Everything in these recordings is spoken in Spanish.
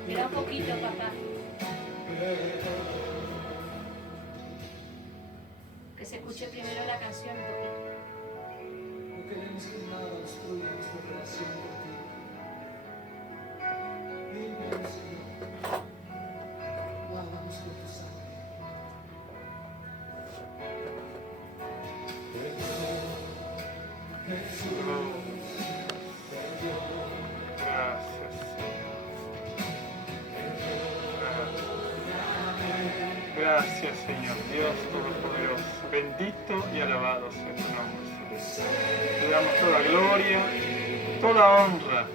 Espera un poquito, papá. Que se escuche primero la canción un poquito. No queremos que nada destruya nuestra relación contigo. Límpianos, Señor. Guárdanos con tu sangre. Gracias. Gracias, Señor Dios Todopoderoso. Bendito y alabado sea tu nombre, Señor. Te damos toda gloria, toda honra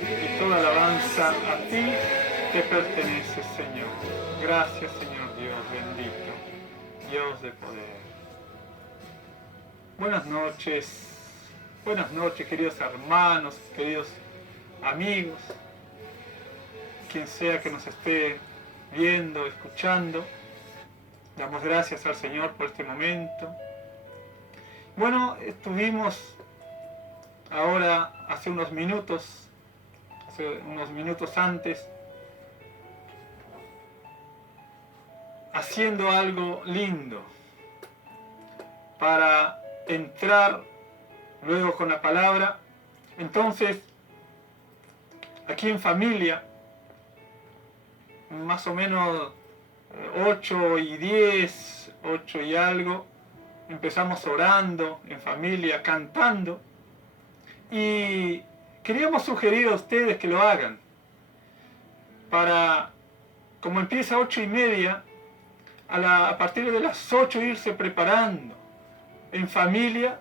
y toda alabanza a ti te pertenece, Señor. Gracias, Señor Dios bendito, Dios de poder. Buenas noches, queridos hermanos, queridos amigos, quien sea que nos esté viendo, escuchando. Damos gracias al Señor por este momento. Bueno, estuvimos ahora hace unos minutos antes, haciendo algo lindo para entrar luego con la palabra. Entonces, aquí en familia, más o menos 8 y 10, 8 y algo, empezamos orando en familia, cantando, y queríamos sugerir a ustedes que lo hagan, para, como empieza 8:30, a partir de las 8 irse preparando en familia,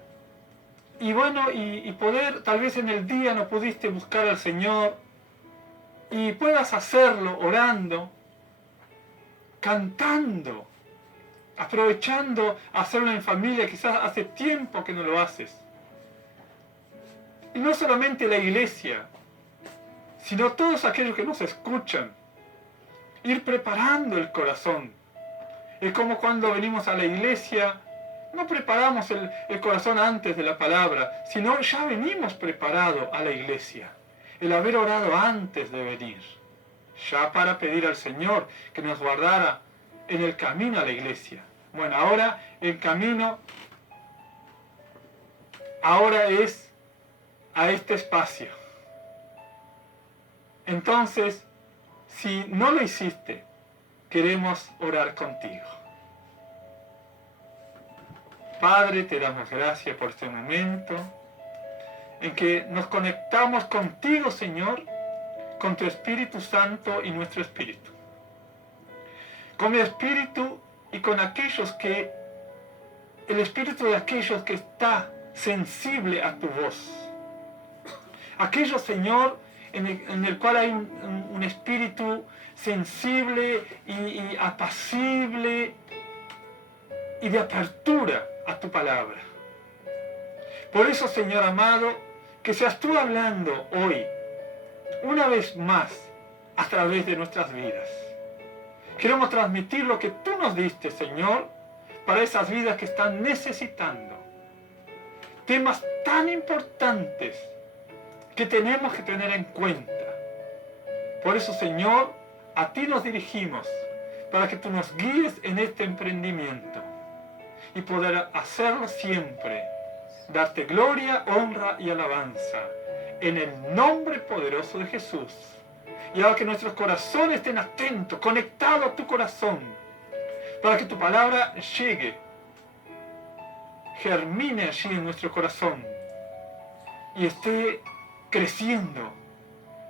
y bueno, y poder, tal vez en el día no pudiste buscar al Señor, y puedas hacerlo orando, cantando, aprovechando hacerlo en familia. Quizás hace tiempo que no lo haces. Y no solamente la iglesia, sino todos aquellos que nos escuchan. Ir preparando el corazón. Es como cuando venimos a la iglesia, no preparamos el corazón antes de la palabra, sino ya venimos preparados a la iglesia. El haber orado antes de venir, ya para pedir al Señor que nos guardara en el camino a la iglesia. Bueno, ahora el camino, ahora es a este espacio. Entonces, si no lo hiciste, queremos orar contigo. Padre, te damos gracias por este momento en que nos conectamos contigo, Señor, con tu Espíritu Santo y nuestro espíritu. Con mi espíritu y con aquellos que, el espíritu de aquellos que está sensible a tu voz. Aquellos, Señor, en el cual hay un espíritu sensible y apacible y de apertura a tu palabra. Por eso, Señor amado, que seas tú hablando hoy, una vez más, a través de nuestras vidas. Queremos transmitir lo que tú nos diste, Señor, para esas vidas que están necesitando. Temas tan importantes que tenemos que tener en cuenta. Por eso, Señor, a ti nos dirigimos, para que tú nos guíes en este emprendimiento y poder hacerlo siempre. Darte gloria, honra y alabanza en el nombre poderoso de Jesús. Y ahora que nuestros corazones estén atentos, conectados a tu corazón, para que tu palabra llegue, germine allí en nuestro corazón y esté creciendo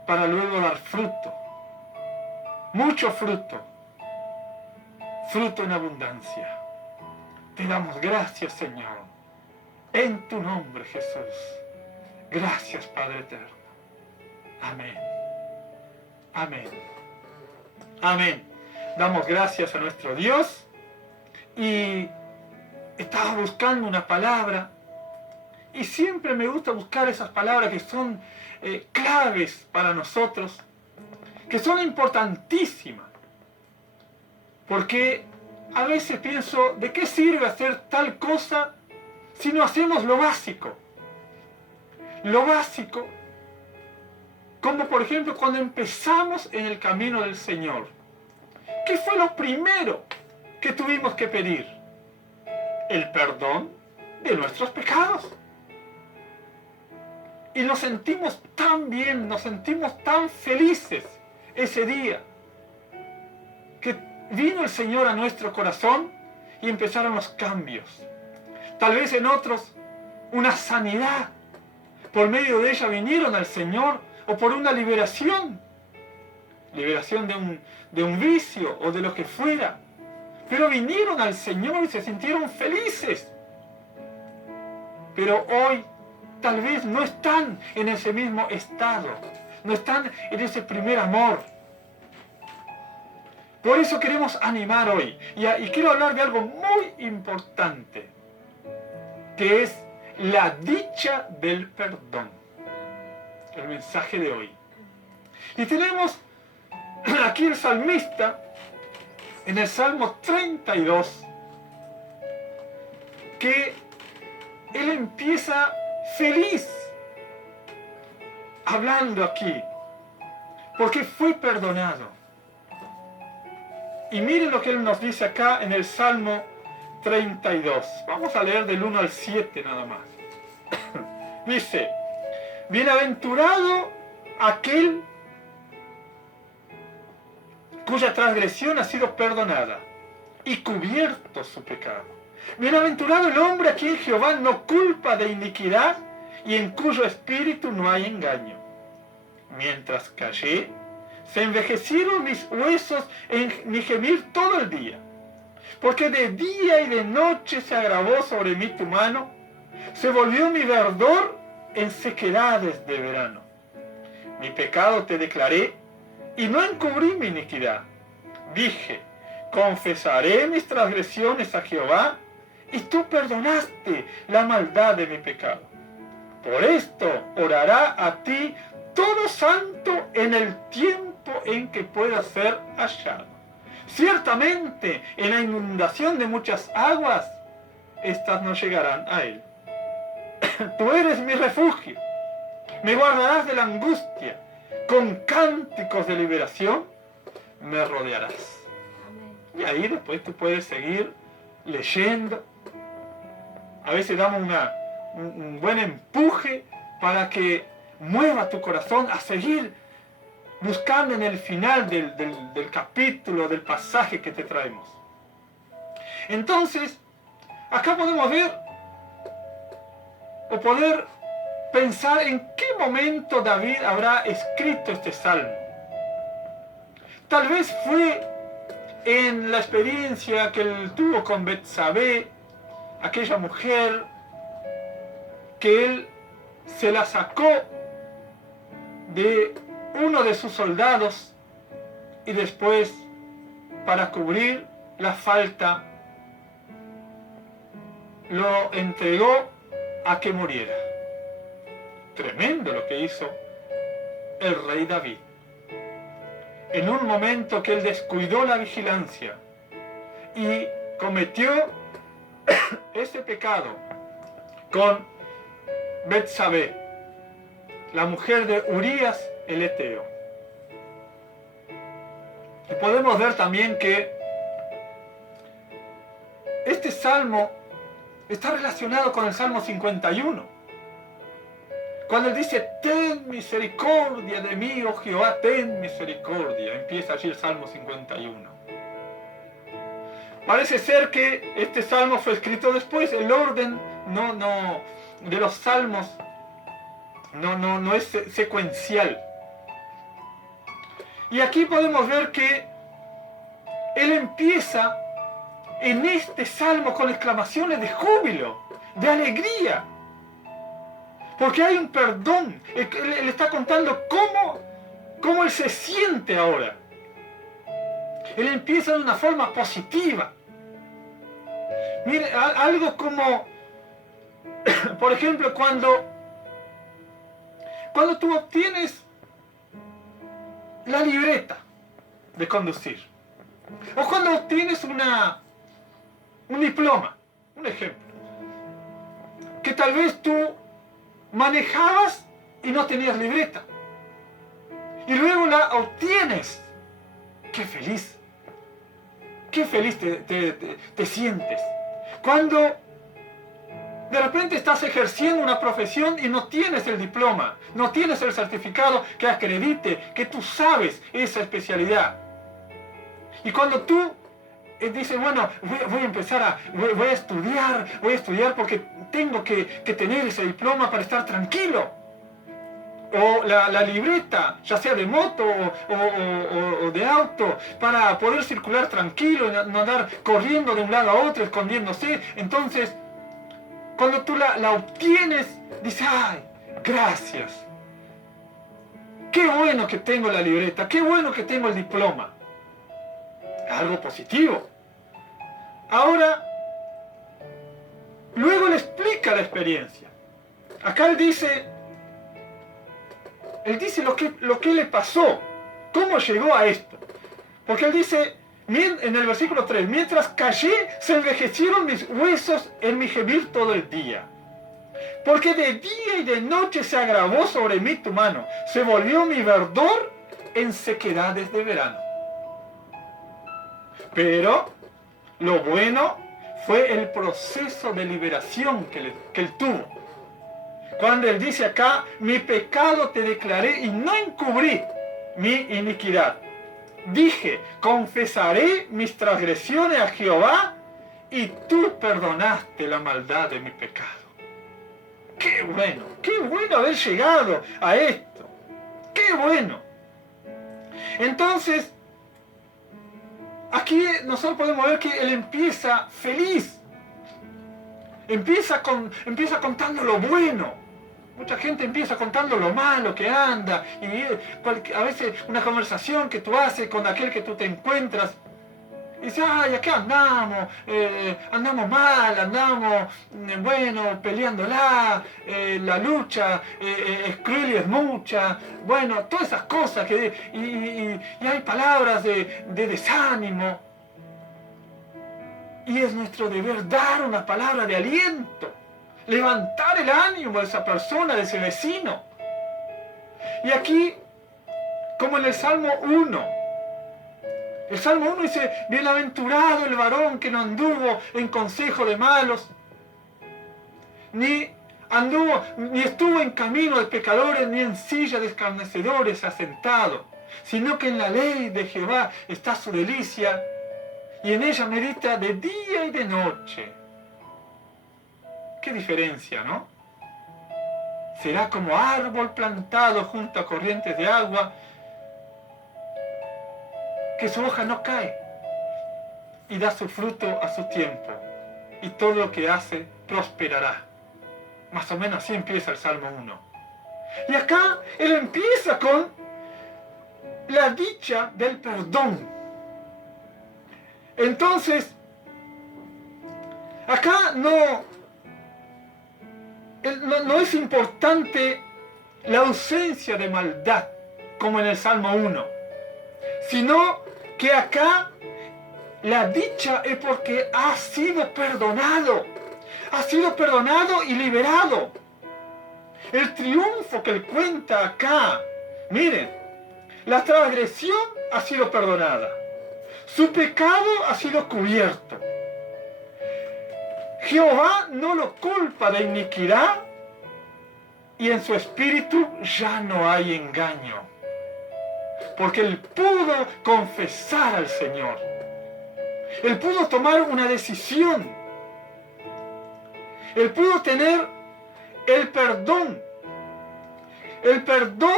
para luego dar fruto, mucho fruto, fruto en abundancia. Te damos gracias, Señor, en tu nombre, Jesús. Gracias, Padre eterno. Amén. Amén. Amén. Damos gracias a nuestro Dios. Y estaba buscando una palabra. Y siempre me gusta buscar esas palabras que son claves para nosotros, que son importantísimas. Porque a veces pienso, ¿de qué sirve hacer tal cosa si no hacemos lo básico. Lo básico, como por ejemplo cuando empezamos en el camino del Señor. ¿Qué fue lo primero que tuvimos que pedir? El perdón de nuestros pecados. Y nos sentimos tan bien, nos sentimos tan felices ese día, que vino el Señor a nuestro corazón y empezaron los cambios. Tal vez en otros una sanidad. Por medio de ella vinieron al Señor, o por una liberación. Liberación de un vicio o de lo que fuera. Pero vinieron al Señor y se sintieron felices. Pero hoy tal vez no están en ese mismo estado. No están en ese primer amor. Por eso queremos animar hoy. Y quiero hablar de algo muy importante, que es la dicha del perdón. El mensaje de hoy. Y tenemos aquí el salmista, en el Salmo 32, que él empieza feliz, hablando aquí, porque fue perdonado. Y miren lo que él nos dice acá en el Salmo 32. Vamos a leer del 1 al 7 nada más. Dice: bienaventurado aquel cuya transgresión ha sido perdonada y cubierto su pecado. Bienaventurado el hombre a quien Jehová no culpa de iniquidad y en cuyo espíritu no hay engaño. Mientras callé, se envejecieron mis huesos en mi gemir todo el día, porque de día y de noche se agravó sobre mí tu mano, se volvió mi verdor en sequedades de verano. Mi pecado te declaré y no encubrí mi iniquidad. Dije: confesaré mis transgresiones a Jehová, y tú perdonaste la maldad de mi pecado. Por esto orará a ti todo santo en el tiempo en que pueda ser hallado. Ciertamente en la inundación de muchas aguas, estas no llegarán a él. Tú eres mi refugio, me guardarás de la angustia, con cánticos de liberación me rodearás. Y ahí después tú puedes seguir leyendo. A veces damos un buen empuje para que mueva tu corazón a seguir buscando en el final del capítulo, del pasaje que te traemos. Entonces, acá podemos ver o poder pensar en qué momento David habrá escrito este salmo. Tal vez fue en la experiencia que él tuvo con Betsabé, aquella mujer que él se la sacó de uno de sus soldados y después, para cubrir la falta, lo entregó a que muriera. Tremendo lo que hizo el rey David. En un momento que él descuidó la vigilancia y cometió ese pecado con Betsabé, la mujer de Urías el Eteo. Y podemos ver también que este salmo está relacionado con el Salmo 51. Cuando él dice: ten misericordia de mí, oh Jehová, ten misericordia. Empieza allí el Salmo 51. Parece ser que este salmo fue escrito después. El orden de los salmos no es secuencial. Y aquí podemos ver que él empieza en este salmo con exclamaciones de júbilo, de alegría, porque hay un perdón. Él está contando cómo él se siente ahora. Él empieza de una forma positiva. Mire, algo como, por ejemplo, cuando tú obtienes la libreta de conducir, o cuando obtienes un diploma, un ejemplo. tal vez tú manejabas y no tenías libreta. Y luego la obtienes. ¡Qué feliz! ¡Qué feliz te sientes! Cuando de repente estás ejerciendo una profesión y no tienes el diploma, no tienes el certificado que acredite que tú sabes esa especialidad. Y cuando tú dices, bueno, voy a empezar voy a estudiar porque tengo que tener ese diploma para estar tranquilo. O la libreta, ya sea de moto o de auto, para poder circular tranquilo y no andar corriendo de un lado a otro, escondiéndose. Entonces, cuando tú la obtienes, dices, ¡ay, gracias! ¡Qué bueno que tengo la libreta! ¡Qué bueno que tengo el diploma! Algo positivo. Ahora, luego le explica la experiencia. Acá él dice lo que le pasó, cómo llegó a esto. Porque él dice, en el versículo 3, mientras callé, se envejecieron mis huesos en mi gemir todo el día. Porque de día y de noche se agravó sobre mí tu mano, se volvió mi verdor en sequedades de verano. Pero lo bueno fue el proceso de liberación que él tuvo. Cuando él dice acá, mi pecado te declaré y no encubrí mi iniquidad. Dije, confesaré mis transgresiones a Jehová y tú perdonaste la maldad de mi pecado. ¡Qué bueno haber llegado a esto! ¡Qué bueno! Entonces, aquí nosotros podemos ver que él empieza feliz. Empieza contando lo bueno. Mucha gente empieza contando lo malo que anda. Y a veces una conversación que tú haces con aquel que tú te encuentras. Y dice, ay, acá andamos, andamos mal, andamos, peleándola, la lucha es cruel y es mucha. Bueno, todas esas cosas y hay palabras de desánimo. Y es nuestro deber dar una palabra de aliento, levantar el ánimo de esa persona, de ese vecino. Y aquí, como en el Salmo 1, el Salmo 1 dice, bienaventurado el varón que no anduvo en consejo de malos, ni estuvo en camino de pecadores, ni en silla de escarnecedores asentado, sino que en la ley de Jehová está su delicia, y en ella medita de día y de noche. Qué diferencia, ¿no? Será como árbol plantado junto a corrientes de agua, que su hoja no cae, y da su fruto a su tiempo, y todo lo que hace prosperará. Más o menos así empieza el Salmo 1. Y acá él empieza con la dicha del perdón. Entonces, acá no es importante la ausencia de maldad, como en el Salmo 1, sino que acá la dicha es porque ha sido perdonado y liberado. El triunfo que él cuenta acá, miren, la transgresión ha sido perdonada, su pecado ha sido cubierto. Jehová no lo culpa de iniquidad y en su espíritu ya no hay engaño. Porque él pudo confesar al Señor. Él pudo tomar una decisión. Él pudo tener el perdón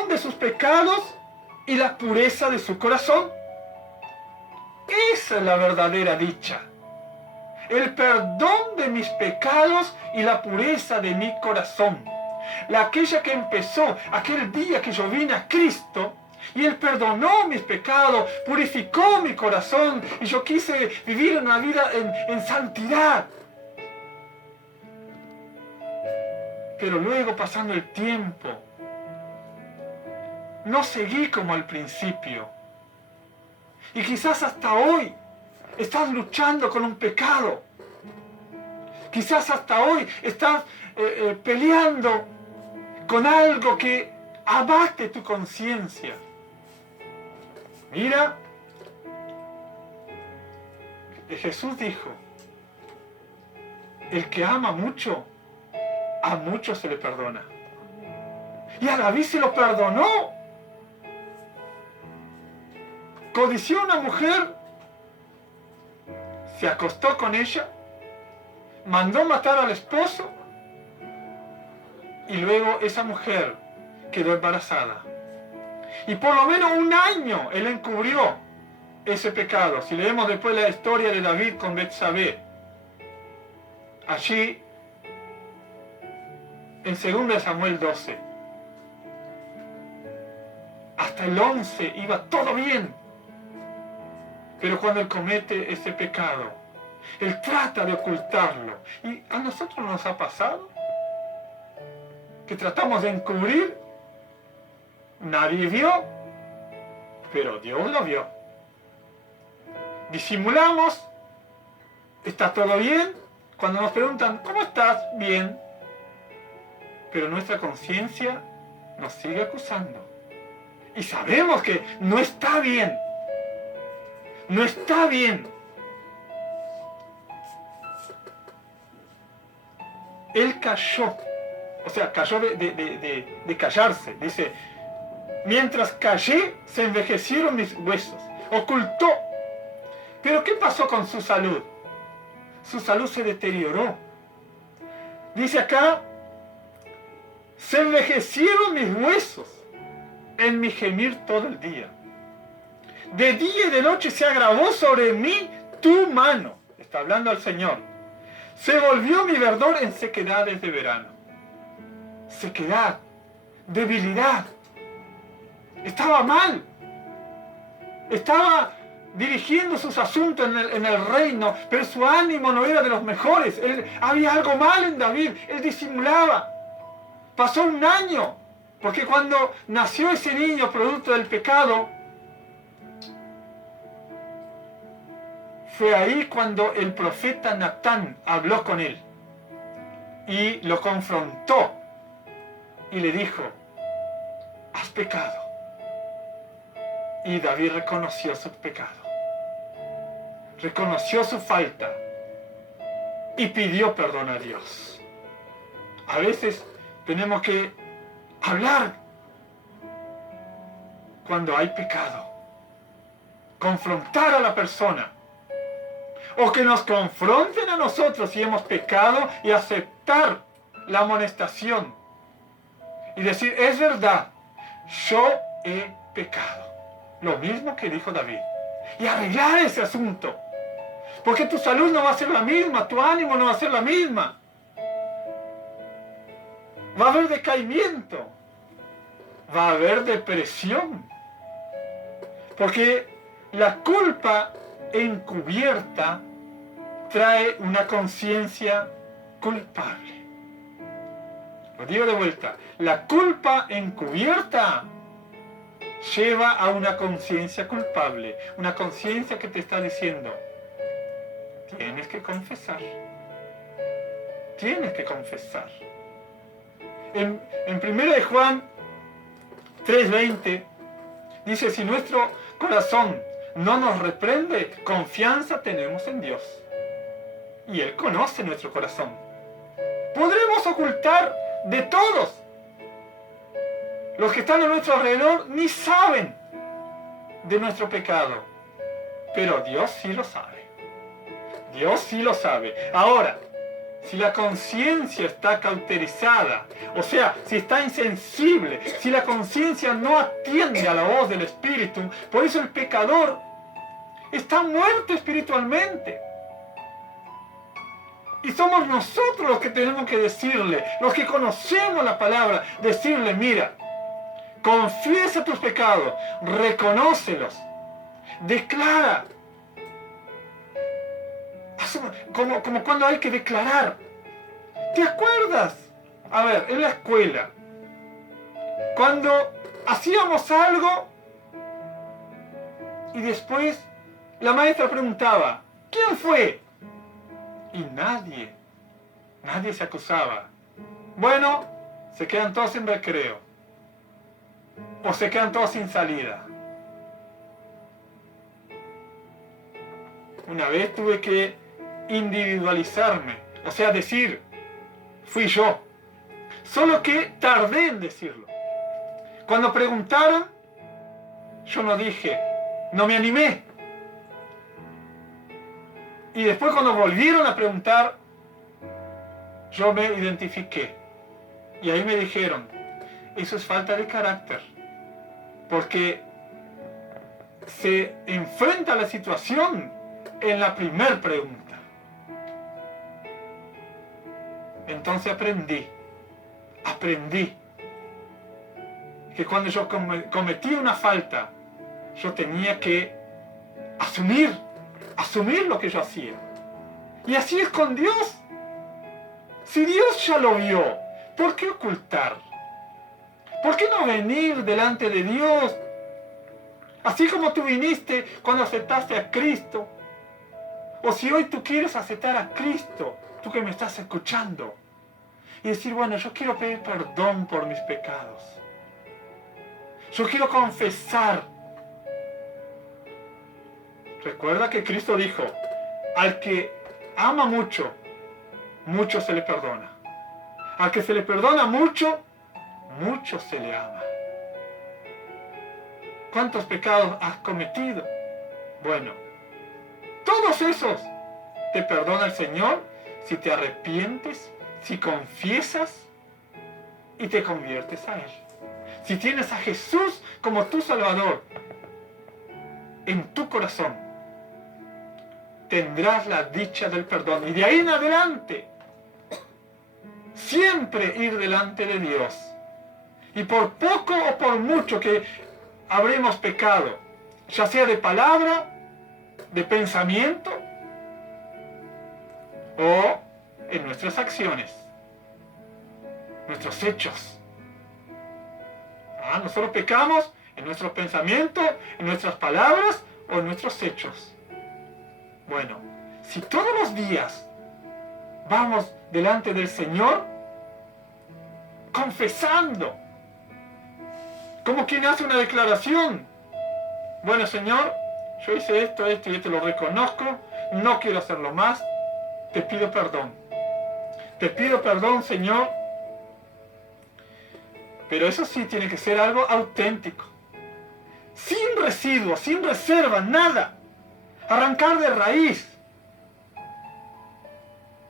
de sus pecados y la pureza de su corazón. Esa es la verdadera dicha. El perdón de mis pecados y la pureza de mi corazón. Aquella que empezó aquel día que yo vine a Cristo y Él perdonó mis pecados, purificó mi corazón y yo quise vivir una vida en santidad. Pero luego, pasando el tiempo, no seguí como al principio. Y quizás hasta hoy estás luchando con un pecado. Quizás hasta hoy estás peleando con algo que abate tu conciencia. Mira, Jesús dijo, el que ama mucho, a mucho se le perdona. Y a David se lo perdonó. Codició a una mujer, se acostó con ella, mandó matar al esposo y luego esa mujer quedó embarazada. Y por lo menos un año él encubrió ese pecado. Si leemos después la historia de David con Betsabé, allí en 2 Samuel 12, hasta el 11 iba todo bien. Pero cuando él comete ese pecado, él trata de ocultarlo. ¿Y a nosotros nos ha pasado? Que tratamos de encubrir. Nadie vio, pero Dios lo vio. Disimulamos, está todo bien. Cuando nos preguntan, ¿cómo estás? Bien. Pero nuestra conciencia nos sigue acusando. Y sabemos que no está bien. No está bien. Él cayó. O sea, cayó de callarse. Dice, mientras callé, se envejecieron mis huesos. Ocultó. Pero ¿qué pasó con su salud? Su salud se deterioró. Dice acá, se envejecieron mis huesos en mi gemir todo el día. De día y de noche se agravó sobre mí tu mano. Está hablando al Señor. Se volvió mi verdor en sequedades de verano. Sequedad, debilidad. Estaba mal. Estaba dirigiendo sus asuntos en el reino, pero su ánimo no era de los mejores. Había algo mal en David. Él disimulaba. Pasó un año, porque cuando nació ese niño producto del pecado, fue ahí cuando el profeta Natán habló con él y lo confrontó y le dijo, has pecado. Y David reconoció su pecado, reconoció su falta y pidió perdón a Dios. A veces tenemos que hablar cuando hay pecado, confrontar a la persona, o que nos confronten a nosotros si hemos pecado y aceptar la amonestación y decir, es verdad, yo he pecado. Lo mismo que dijo David. Y arreglar ese asunto. Porque tu salud no va a ser la misma, tu ánimo no va a ser la misma. Va a haber decaimiento. Va a haber depresión. Porque la culpa encubierta trae una conciencia culpable. Lo digo de vuelta. La culpa encubierta lleva a una conciencia culpable. Una conciencia que te está diciendo, tienes que confesar. Tienes que confesar. En 1 Juan 3:20 dice, si nuestro corazón no nos reprende, confianza tenemos en Dios. Y Él conoce nuestro corazón. Podremos ocultar de todos. Los que están a nuestro alrededor ni saben de nuestro pecado. Pero Dios sí lo sabe. Dios sí lo sabe. Ahora, si la conciencia está cauterizada, o sea, si está insensible, si la conciencia no atiende a la voz del Espíritu, por eso el pecador está muerto espiritualmente. Y somos nosotros los que tenemos que decirle, los que conocemos la palabra, decirle, mira, confiesa tus pecados, reconócelos, declara. Como cuando hay que declarar. ¿Te acuerdas? A ver, en la escuela, cuando hacíamos algo y después la maestra preguntaba, ¿quién fue? Y nadie Nadie se acusaba. Bueno, se quedan todos sin recreo. O se quedan todos sin salida. Una vez tuve que individualizarme. O sea, decir, fui yo. Solo que tardé en decirlo. Cuando preguntaron, yo no dije, no me animé. Y después cuando volvieron a preguntar, yo me identifiqué. Y ahí me dijeron, eso es falta de carácter. Porque se enfrenta a la situación en la primer pregunta. Entonces aprendí que cuando yo cometí una falta, yo tenía que asumir lo que yo hacía. Y así es con Dios. Si Dios ya lo vio, ¿por qué ocultar? ¿Por qué no venir delante de Dios? Así como tú viniste cuando aceptaste a Cristo. O si hoy tú quieres aceptar a Cristo, tú que me estás escuchando, y decir, bueno, yo quiero pedir perdón por mis pecados. Yo quiero confesar. Recuerda que Cristo dijo, al que ama mucho, mucho se le perdona. Al que se le perdona mucho, mucho se le ama. ¿Cuántos pecados has cometido? Bueno, todos esos te perdona el Señor si te arrepientes, si confiesas y te conviertes a Él. Si tienes a Jesús como tu Salvador en tu corazón, tendrás la dicha del perdón. Y de ahí en adelante, siempre ir delante de Dios. Y por poco o por mucho que habremos pecado, ya sea de palabra, de pensamiento o en nuestras acciones, nuestros hechos. Nosotros pecamos en nuestros pensamientos, en nuestras palabras o en nuestros hechos. Bueno, si todos los días vamos delante del Señor confesando, como quien hace una declaración, bueno, Señor, yo hice esto y esto, lo reconozco, no quiero hacerlo más, te pido perdón. Te pido perdón, Señor. Pero eso sí tiene que ser algo auténtico. Sin residuos, sin reserva, nada. Arrancar de raíz.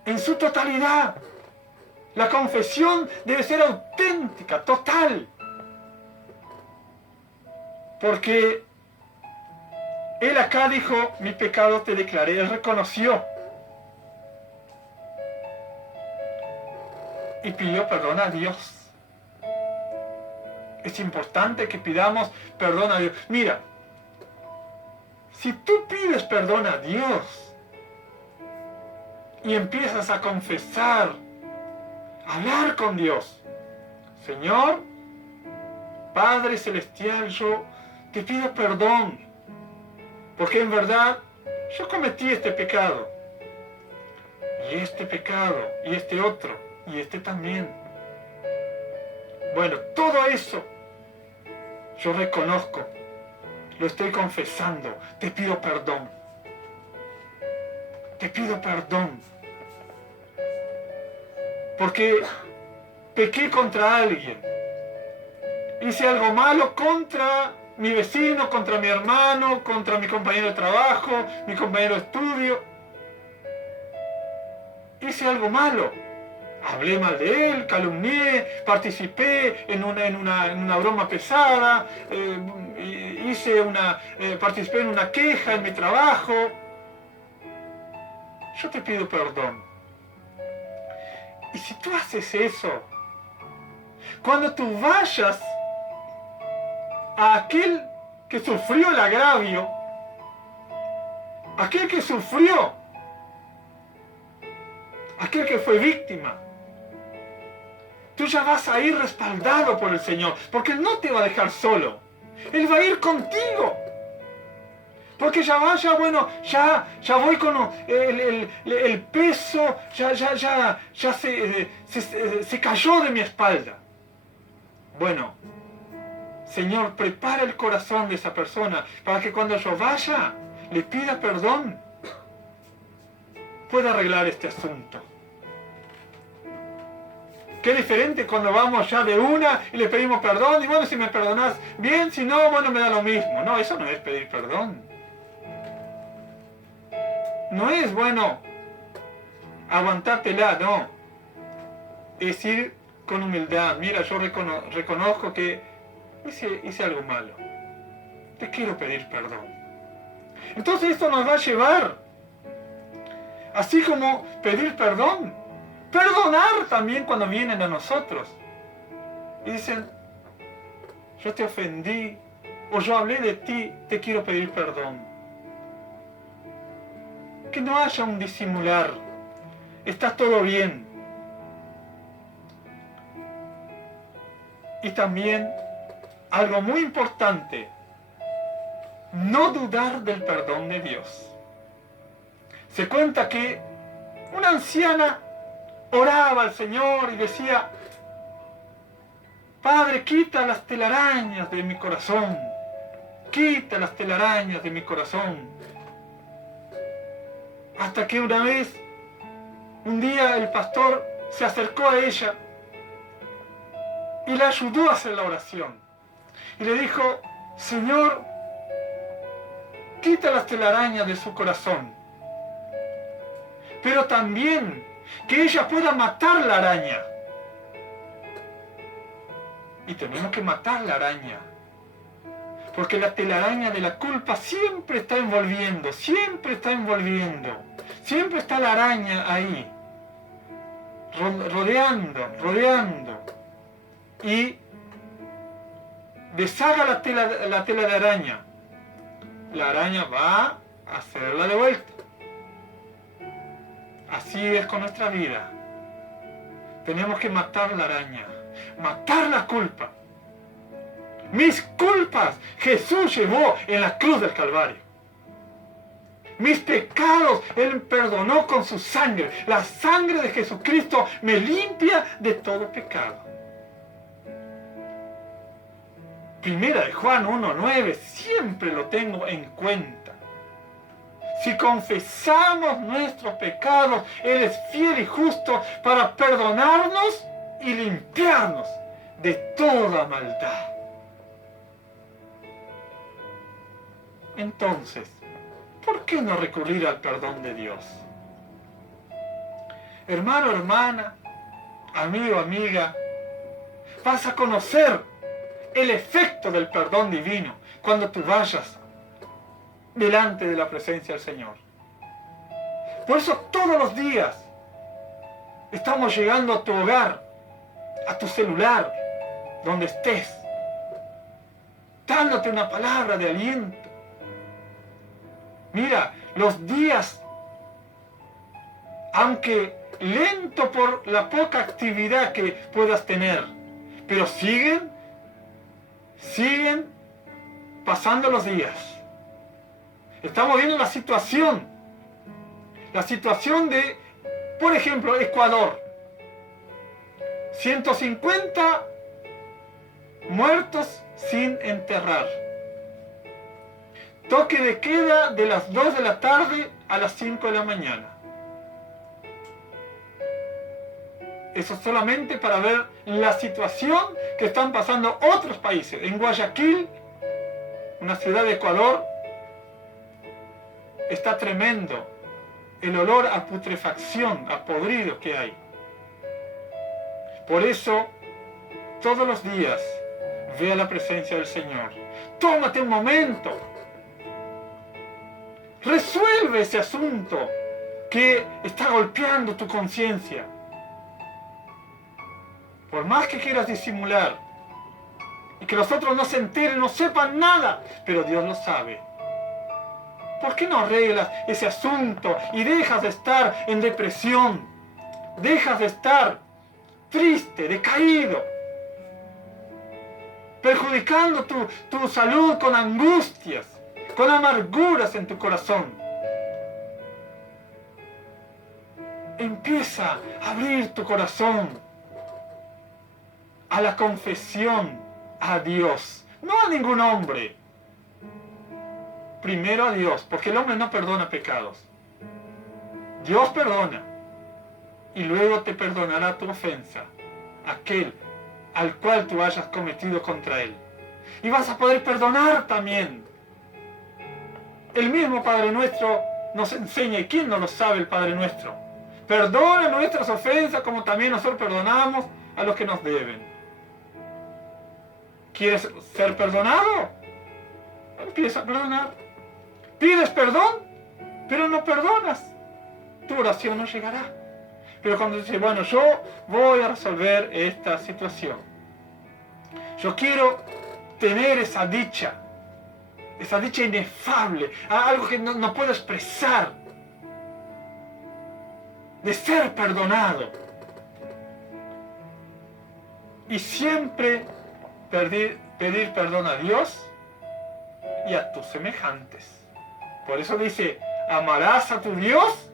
En su totalidad. La confesión debe ser auténtica, total. Porque Él acá dijo, mi pecado te declaré. Él reconoció. Y pidió perdón a Dios. Es importante que pidamos perdón a Dios. Mira, si tú pides perdón a Dios y empiezas a confesar, a hablar con Dios, Señor, Padre Celestial, yo te pido perdón, porque en verdad yo cometí este pecado, y este otro, y este también. Bueno, todo eso yo reconozco, lo estoy confesando, te pido perdón. Te pido perdón. Porque pequé contra alguien. Hice algo malo contra mi vecino, contra mi hermano, contra mi compañero de trabajo, mi compañero de estudio. Hice algo malo. Hablé mal de él, calumnié, participé en una broma pesada, participé en una queja en mi trabajo. Yo te pido perdón. Y si tú haces eso, cuando tú vayas a aquel que sufrió el agravio, aquel que sufrió, aquel que fue víctima, tú ya vas a ir respaldado por el Señor, porque Él no te va a dejar solo. Él va a ir contigo. Porque ya voy con el peso, ya se cayó de mi espalda. Bueno, Señor, prepara el corazón de esa persona para que cuando yo vaya, le pida perdón, pueda arreglar este asunto. Qué diferente cuando vamos ya de una y le pedimos perdón, y bueno, si me perdonás, bien, si no, bueno, me da lo mismo. No, eso no es pedir perdón. No es, bueno, aguantártela, no. Es ir con humildad. Mira, yo reconozco que hice algo malo. Te quiero pedir perdón. Entonces esto nos va a llevar, así como pedir perdón, perdonar también cuando vienen a nosotros. Y dicen, yo te ofendí, o yo hablé de ti, te quiero pedir perdón. Que no haya un disimular. Está todo bien. Y también, algo muy importante, no dudar del perdón de Dios. Se cuenta que una anciana oraba al Señor y decía, Padre, quita las telarañas de mi corazón. Quita las telarañas de mi corazón. Hasta que un día el pastor se acercó a ella y la ayudó a hacer la oración. Y le dijo, Señor, quita las telarañas de su corazón. Pero también que ella pueda matar la araña. Y tenemos que matar la araña. Porque la telaraña de la culpa siempre está envolviendo, siempre está envolviendo. Siempre está la araña ahí, rodeando. Y deshaga la tela de araña. La araña va a hacerla de vuelta. Así es con nuestra vida. Tenemos que matar la araña, matar la culpa. Mis culpas Jesús llevó en la cruz del Calvario. Mis pecados Él perdonó con su sangre. La sangre de Jesucristo me limpia de todo pecado. Primera de Juan 1:9, siempre lo tengo en cuenta. Si confesamos nuestros pecados, Él es fiel y justo para perdonarnos y limpiarnos de toda maldad. Entonces, ¿por qué no recurrir al perdón de Dios? Hermano, hermana, amigo, amiga, vas a conocer el efecto del perdón divino cuando tú vayas delante de la presencia del Señor. Por eso todos los días estamos llegando a tu hogar, a tu celular, donde estés, dándote una palabra de aliento. Mira, los días, aunque lento por la poca actividad que puedas tener, pero siguen pasando los días. Estamos viendo la situación de, por ejemplo, Ecuador. 150 muertos sin enterrar. Toque de queda de las 2 de la tarde a las 5 de la mañana. Eso solamente para ver la situación que están pasando otros países. En Guayaquil, una ciudad de Ecuador, está tremendo el olor a putrefacción, a podrido que hay. Por eso, todos los días, ve a la presencia del Señor. Tómate un momento. Resuelve ese asunto que está golpeando tu conciencia. Por más que quieras disimular y que los otros no se enteren, no sepan nada, pero Dios lo sabe. ¿Por qué no arreglas ese asunto y dejas de estar en depresión? Dejas de estar triste, decaído, perjudicando tu salud con angustias, con amarguras en tu corazón. Empieza a abrir tu corazón a la confesión a Dios, no a ningún hombre. Primero a Dios, porque el hombre no perdona pecados. Dios perdona y luego te perdonará tu ofensa, aquel al cual tú hayas cometido contra él. Y vas a poder perdonar también. El mismo Padre Nuestro nos enseña, ¿y quién no lo sabe el Padre Nuestro? Perdona nuestras ofensas como también nosotros perdonamos a los que nos deben. ¿Quieres ser perdonado? Empieza a perdonar. Pides perdón, pero no perdonas. Tu oración no llegará. Pero cuando dices, bueno, yo voy a resolver esta situación. Yo quiero tener esa dicha inefable, algo que no puedo expresar, de ser perdonado. Y siempre pedir perdón a Dios y a tus semejantes. Por eso dice, amarás a tu Dios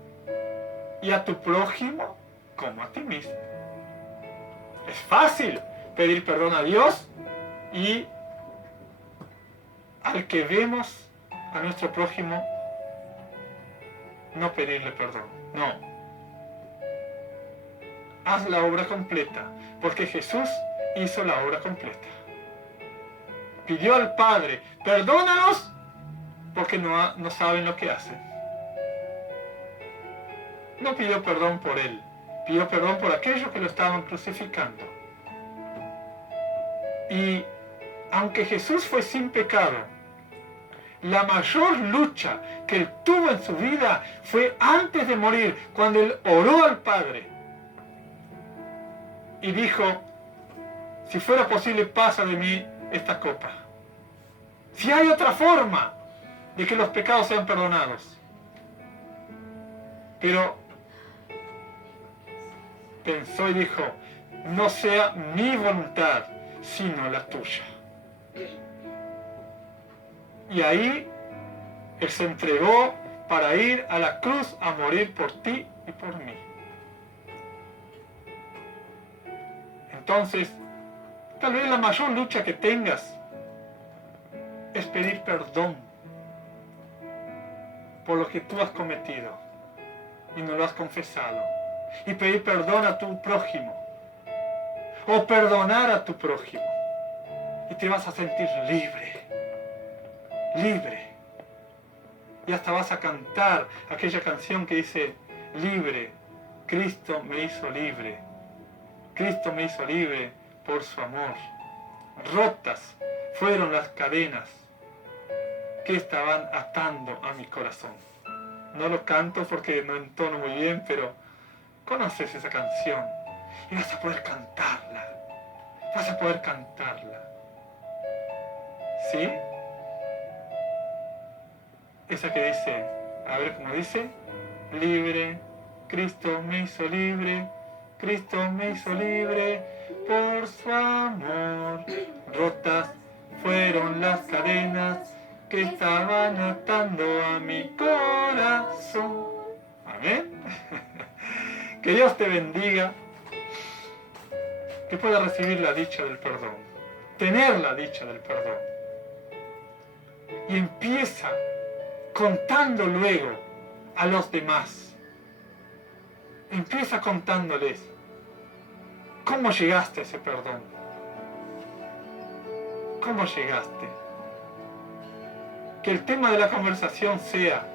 y a tu prójimo como a ti mismo. Es fácil pedir perdón a Dios y al que vemos, a nuestro prójimo, no pedirle perdón. No. Haz la obra completa, porque Jesús hizo la obra completa. Pidió al Padre, perdónanos, porque no saben lo que hacen. No pidió perdón por él, pidió perdón por aquellos que lo estaban crucificando. Y aunque Jesús fue sin pecado, la mayor lucha que él tuvo en su vida fue antes de morir, cuando él oró al Padre y dijo, si fuera posible, pasa de mí esta copa. Si hay otra forma de que los pecados sean perdonados. Pero pensó y dijo, no sea mi voluntad, sino la tuya. Y ahí él se entregó para ir a la cruz a morir por ti y por mí. Entonces, tal vez la mayor lucha que tengas es pedir perdón por lo que tú has cometido y no lo has confesado. Y pedir perdón a tu prójimo. O perdonar a tu prójimo. Y te vas a sentir libre. Libre. Y hasta vas a cantar aquella canción que dice, libre, Cristo me hizo libre. Cristo me hizo libre por su amor. Rotas fueron las cadenas que estaban atando a mi corazón. No lo canto porque no entono muy bien, pero conoces esa canción y vas a poder cantarla. Vas a poder cantarla. ¿Sí? Esa que dice, a ver cómo dice, libre, Cristo me hizo libre, Cristo me hizo libre por su amor. Rotas fueron las cadenas que estaban atando a mi corazón. Amén. Que Dios te bendiga, que puedas recibir la dicha del perdón, tener la dicha del perdón. Y empieza contando luego a los demás. Empieza contándoles cómo llegaste a ese perdón. ¿Cómo llegaste? Que el tema de la conversación sea,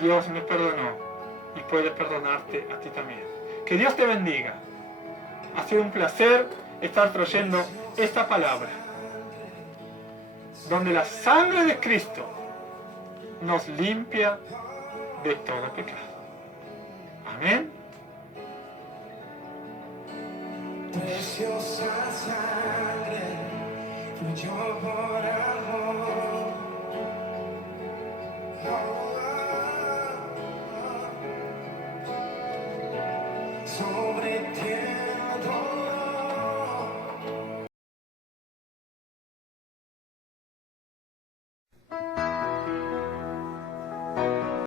Dios me perdonó y puede perdonarte a ti también. Que Dios te bendiga. Ha sido un placer estar trayendo esta palabra, donde la sangre de Cristo nos limpia de todo pecado. Amén. Preciosa sangre fluyó por amor. So